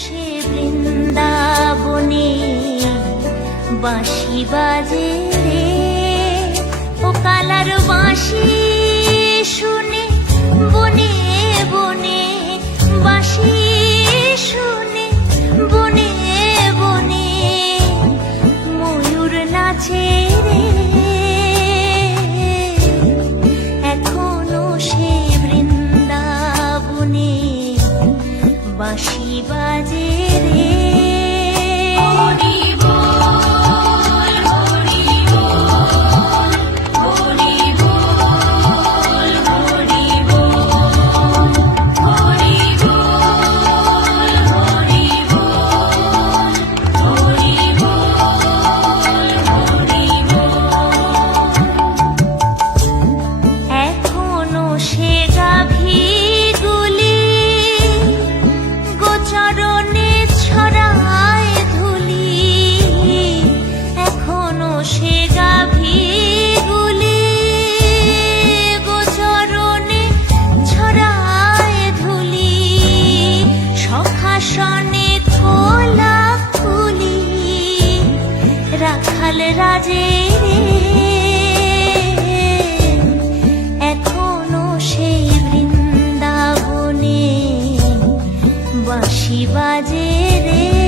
সে বৃন্দাবনে বাঁশি বাজে রে, ও কালার বাঁশি শুনে বনে বনে, বাঁশি শুনে বনে বনে ময়ূর নাচে রে। এখনো সে বৃন্দাবনে বাঁশি বাজে রে। রাখাল রাজে এখনো সেই বৃন্দাবনে বাঁশি বাজে রে।